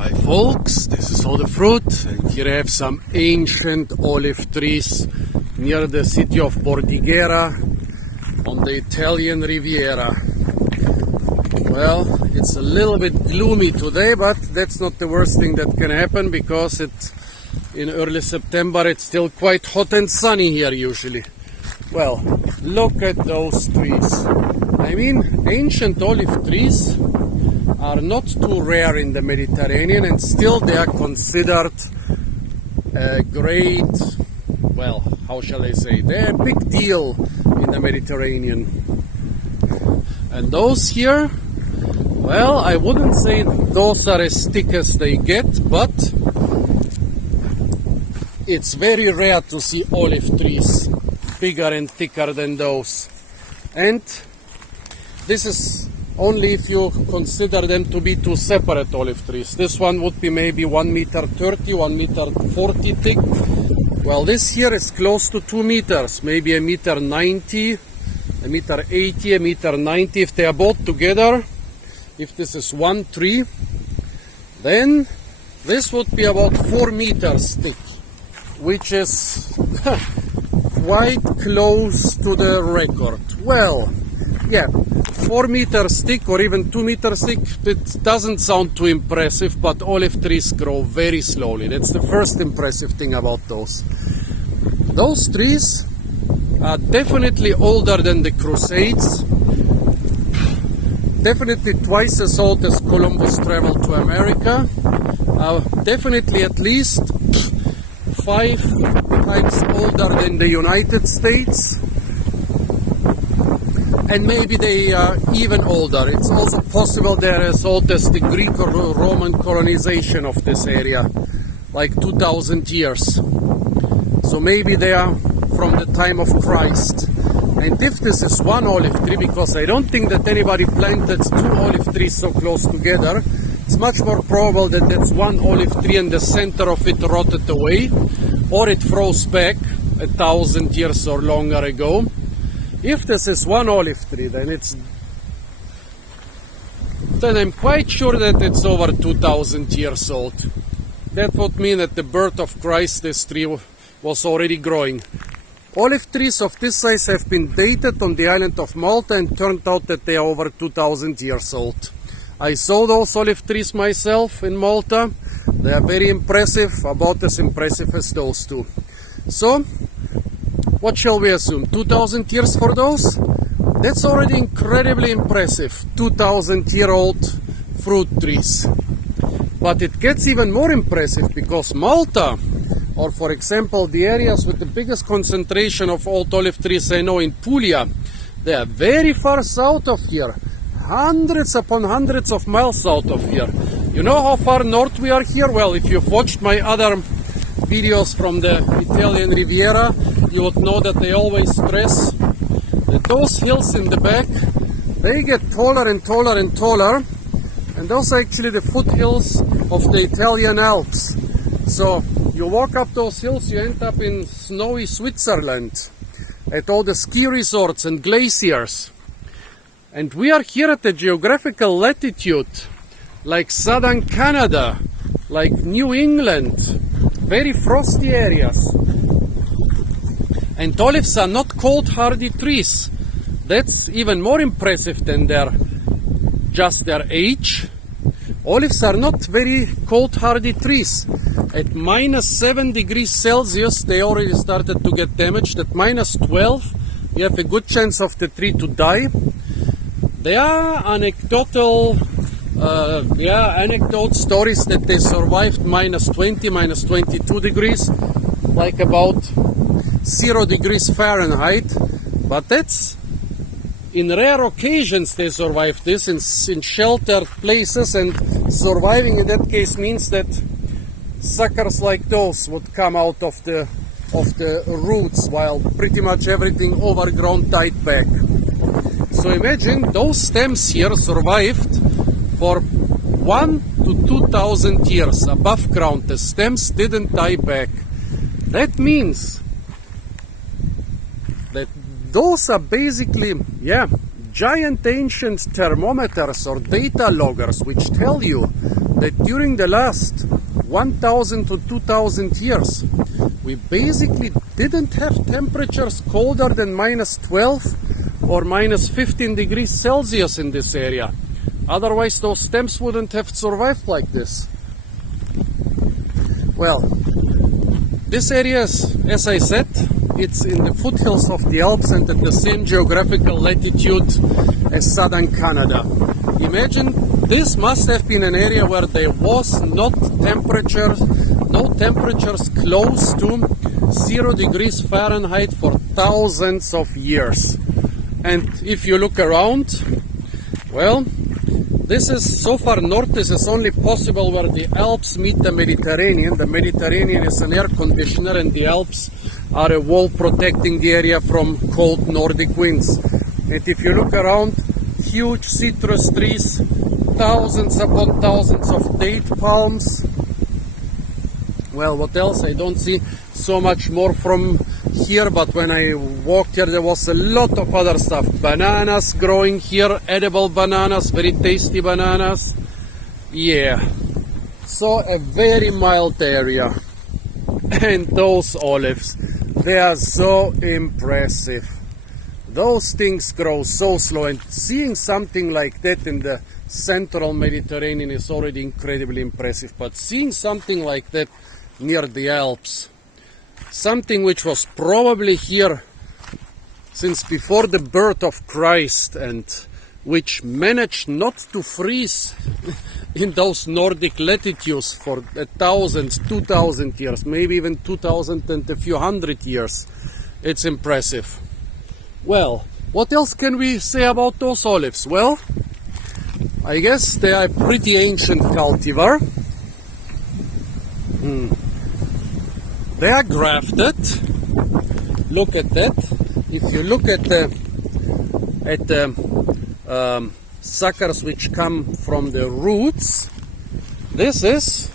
Hi folks, this is all the fruit, and here I have some ancient olive trees near the city of Bordighera on the Italian Riviera. Well, it's a little bit gloomy today, but that's not the worst thing that can happen, because in early September it's still quite hot and sunny here usually. Well, look at those trees. I mean, ancient olive trees are not too rare in the Mediterranean, and still they are considered a great, well, how shall I say, they're a big deal in the Mediterranean. And those here, well, I wouldn't say those are as thick as they get, but it's very rare to see olive trees bigger and thicker than those. And this is only if you consider them to be two separate olive trees. This one would be maybe 1 meter 30, 1 meter 40 thick. Well, this here is close to 2 meters, maybe a meter 90, a meter 80, a meter 90. If they are both together, if this is one tree, then this would be about 4 meters thick, which is quite close to the record. Well, yeah, 4 meters thick or even 2 meters thick, it doesn't sound too impressive, but olive trees grow very slowly. That's the first impressive thing about those. Those trees are definitely older than the Crusades, definitely twice as old as Columbus traveled to America, definitely at least 5 times older than the United States, and maybe they are even older. It's also possible they're as old as the Greek or Roman colonization of this area, like 2000 years. So maybe they are from the time of Christ. And if this is one olive tree, because I don't think that anybody planted 2 olive trees so close together, it's much more probable that that's one olive tree and the center of it rotted away, or it froze back 1,000 years or longer ago. If this is one olive tree, then I'm quite sure that it's over 2,000 years old. That would mean at the birth of Christ this tree was already growing. Olive trees of this size have been dated on the island of Malta, and turned out that they are over 2,000 years old. I saw those olive trees myself in Malta. They are very impressive, about as impressive as those two. So, what shall we assume? 2,000 years for those? That's already incredibly impressive. 2,000-year-old fruit trees. But it gets even more impressive, because Malta, or for example the areas with the biggest concentration of old olive trees I know in Puglia, they are very far south of here. Hundreds upon hundreds of miles south of here. You know how far north we are here? Well, if you've watched my other videos from the Italian Riviera, you would know that they always stress that those hills in the back, they get taller and taller and taller, and those are actually the foothills of the Italian Alps. So you walk up those hills, you end up in snowy Switzerland at all the ski resorts and glaciers. And we are here at a geographical latitude like southern Canada, like New England, very frosty areas. And olives are not cold hardy trees. That's even more impressive than just their age. Olives are not very cold hardy trees. At minus 7 degrees Celsius they already started to get damaged. At minus 12 you have a good chance of the tree to die. There are anecdotal stories that they survived minus 20, minus 22 degrees, like about 0 degrees Fahrenheit, but that's in rare occasions they survive this in sheltered places, and surviving in that case means that suckers like those would come out of the roots, while pretty much everything overgrown died back. So imagine those stems here survived for 1 to 2,000 years above ground. The stems didn't die back. That means that those are basically, giant ancient thermometers or data loggers which tell you that during the last 1000 to 2000 years we basically didn't have temperatures colder than minus 12 or minus 15 degrees Celsius in this area. Otherwise those stems wouldn't have survived like this. Well, this area is, as I said, it's in the foothills of the Alps and at the same geographical latitude as southern Canada. Imagine this must have been an area where there was no temperatures close to 0 degrees Fahrenheit for thousands of years. And if you look around, well, this is so far north, this is only possible where the Alps meet the Mediterranean. The Mediterranean is an air conditioner and the Alps are a wall protecting the area from cold Nordic winds. And if you look around, huge citrus trees, thousands upon thousands of date palms. Well, what else? I don't see so much more from here, but when I walked here there was a lot of other stuff. Bananas growing here, edible bananas, very tasty bananas. Yeah, so a very mild area. And those olives, they are so impressive. Those things grow so slow, and seeing something like that in the central Mediterranean is already incredibly impressive. But seeing something like that near the Alps, something which was probably here since before the birth of Christ and which managed not to freeze in those Nordic latitudes for 1,000, 2,000 years, maybe even 2,000 and a few hundred years. It's impressive. Well, what else can we say about those olives? Well, I guess they are a pretty ancient cultivar. They are grafted. Look at that. If you look at the suckers which come from the roots, this is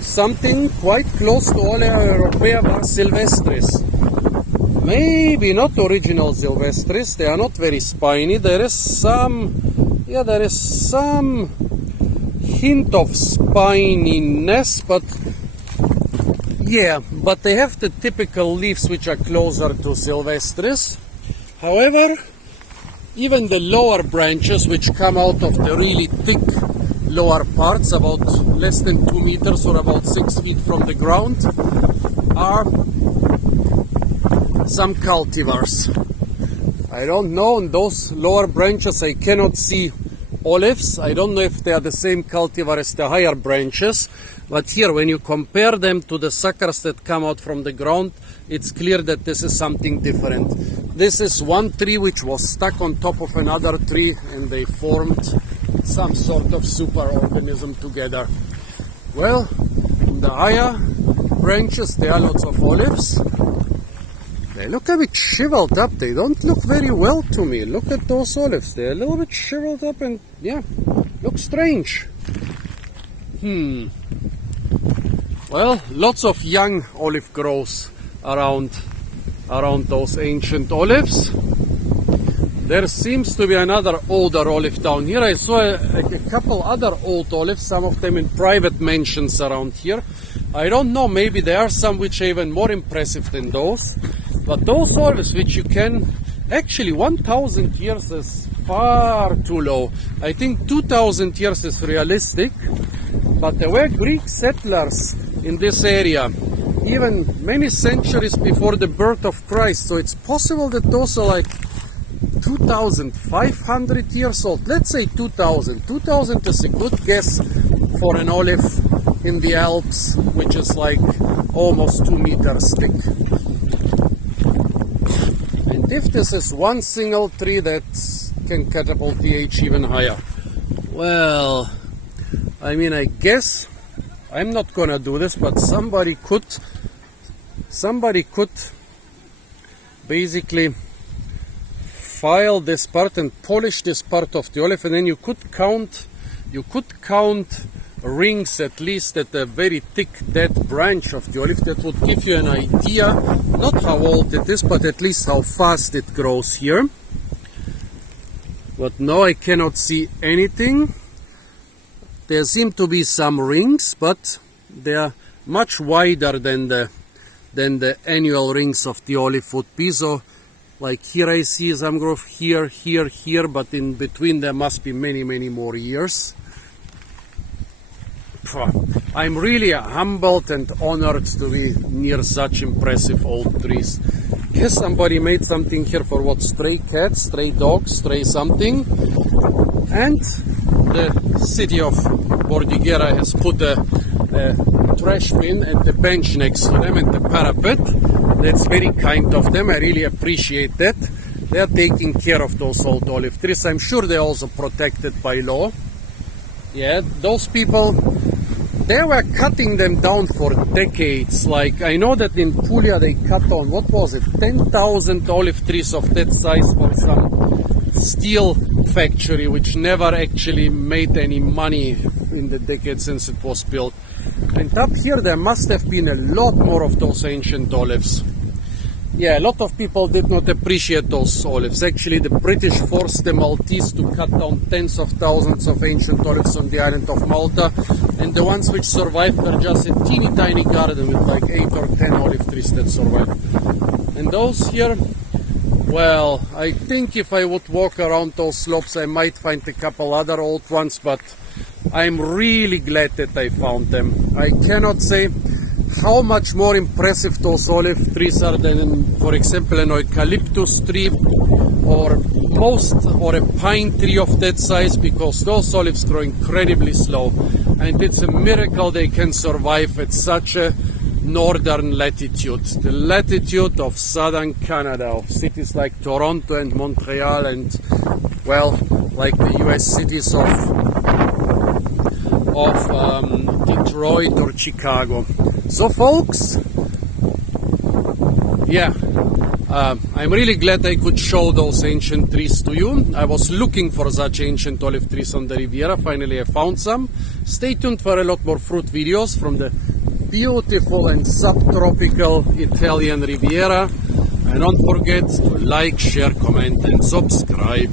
something quite close to Olea europea sylvestris. Maybe not original sylvestris. They are not very spiny. There is some hint of spininess, but they have the typical leaves which are closer to sylvestris. However, even the lower branches which come out of the really thick lower parts, about less than 2 meters or about 6 feet from the ground, are some cultivars. I don't know, on those lower branches I cannot see olives. I don't know if they are the same cultivar as the higher branches, but here when you compare them to the suckers that come out from the ground, it's clear that this is something different. This is one tree which was stuck on top of another tree and they formed some sort of superorganism together. Well, in the higher branches there are lots of olives. They look a bit shriveled up. They don't look very well to me. Look at those olives. They're a little bit shriveled up and look strange. Well, lots of young olive grows around those ancient olives. There seems to be another older olive down here. I saw a couple other old olives, some of them in private mansions around here. I don't know, maybe there are some which are even more impressive than those. But those olives which you can, actually 1,000 years is far too low. I think 2,000 years is realistic. But there were Greek settlers in this area, even many centuries before the birth of Christ. So it's possible that those are like 2,500 years old. Let's say 2,000. 2,000 is a good guess for an olive in the Alps, which is like almost 2 meters thick. And if this is one single tree, that can catapult the age even higher. Well, I mean, I guess I'm not gonna do this, but somebody could basically file this part and polish this part of the olive, and then you could count rings, at least at a very thick dead branch of the olive. That would give you an idea, not how old it is, but at least how fast it grows here. But now I cannot see anything. There seem to be some rings, but they are much wider than the annual rings of the olive would be. So like here I see some growth, here, here, here, but in between there must be many, many more years. I'm really humbled and honored to be near such impressive old trees. Guess somebody made something here for what? Stray cats, stray dogs, stray something. And the city of Bordighera has put a trash bin at the bench next to them and the parapet. That's very kind of them. I really appreciate that. They are taking care of those old olive trees. I'm sure they're also protected by law. Yeah, those people, they were cutting them down for decades. Like, I know that in Puglia they cut down, what was it, 10,000 olive trees of that size for some steel factory, which never actually made any money in the decades since it was built. And up here there must have been a lot more of those ancient olives. Yeah, a lot of people did not appreciate those olives. Actually, the British forced the Maltese to cut down tens of thousands of ancient olives on the island of Malta, and the ones which survived were just a teeny tiny garden with like 8 or 10 olive trees that survived. And those here, well, I think if I would walk around those slopes I might find a couple other old ones, but I'm really glad that I found them. I cannot say how much more impressive those olive trees are than, for example, an eucalyptus tree or a pine tree of that size, because those olives grow incredibly slow, and it's a miracle they can survive at such a northern latitude, the latitude of southern Canada, of cities like Toronto and Montreal and, well, like the US cities of Detroit or Chicago. So folks, yeah, I'm really glad I could show those ancient trees to you. I was looking for such ancient olive trees on the Riviera. Finally I found some. Stay tuned for a lot more fruit videos from the beautiful and subtropical Italian Riviera. And don't forget to like, share, comment and subscribe.